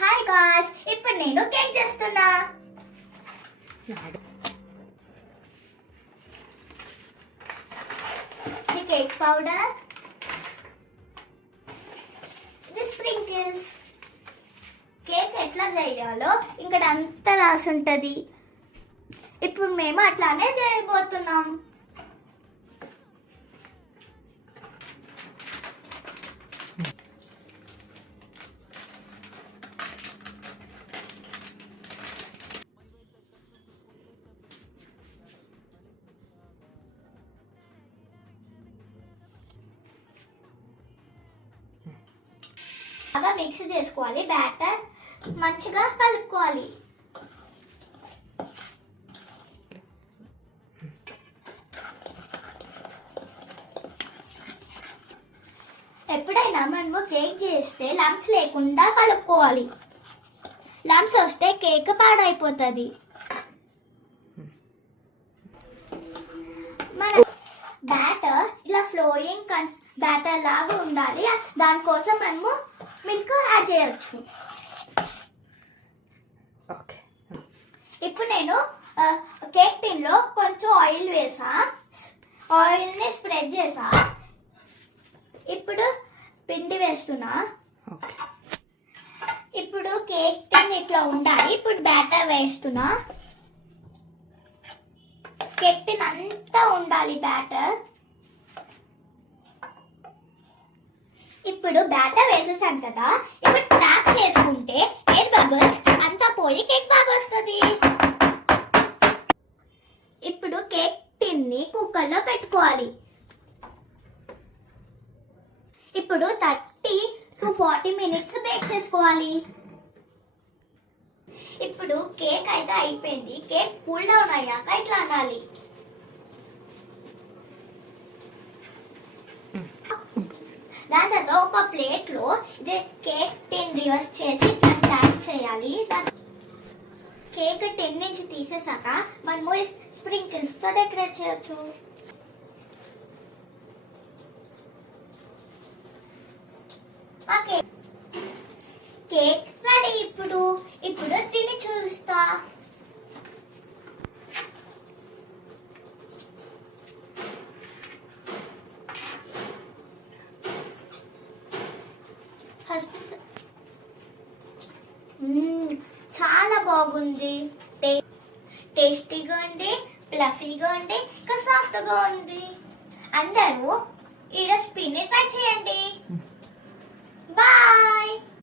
Hi guys, ఇప్పుడు నేను cake చేస్తున్నా. ఇది కేక్ పౌడర్, ఇది స్ప్రింకిల్స్. కేక్ ఎట్లా చేయాలో ఇక్కడ అంతా రాసి ఉంటది. ఇప్పుడు మేము అట్లానే చేయబోతున్నాం. బాగా మిక్స్ చేసుకోవాలి. బ్యాటర్ మంచిగా కలుపుకోవాలి. ఎప్పుడైనా మనము కేక్ చేస్తే లంప్స్ లేకుండా కలుపుకోవాలి. లంప్స్ వస్తే కేక్ పాడైపోతుంది. మన బ్యాటర్ ఇలా ఫ్లోయింగ్ బ్యాటర్ లాగా ఉండాలి. దానికోసం మనము మిల్క్ యాడ్ చేయొచ్చు. ఇప్పుడు నేను కేక్ టిన్ లో కొంచెం ఆయిల్ వేసా. ఆయిల్ ని స్ప్రెడ్ చేసా. ఇప్పుడు పిండి వేస్తున్నా. ఇప్పుడు కేక్ టిన్ ఇట్లా ఉండాలి. ఇప్పుడు బ్యాటర్ వేస్తున్నా. కేక్ టిన్ అంతా ఉండాలి బ్యాటర్. ఇప్పుడు బ్యాటర్ వేసేసాను కదా. ఇప్పుడు ట్యాప్ చేసుకుంటే ఎయిర్ బబుల్స్ అంతా పోయి కేక్ బాగా వస్తుంది. ఇప్పుడు కేక్ టిన్ ని కుక్కర్ లో పెట్టుకోవాలి. ఇప్పుడు 30 to 40 minutes బేక్ చేసుకోవాలి. ఇప్పుడు కేక్ అయితే అయిపోయింది. కేక్ కూల్ డౌన్ అయ్యాక ఇట్లా అనాలి. దాని తర్వాత ఒక ప్లేట్ లో ఇది కేక్ టిన్ రివర్స్ చేసి ట్యాప్ చేయాలి. కేక్ టిన్ నుంచి తీసేసాక మనము స్ప్రింకిల్స్ తో డెకరేట్ చేయొచ్చు. Cake ready. ఇప్పుడు తిని చూస్తా. చాలా బాగుంది. టేస్టీగా ఉంది, ఫ్లఫీగా ఉంది, ఇంకా సాఫ్ట్గా ఉంది. అందరూ ఈ రెసిపీని ట్రై చేయండి. బాయ్.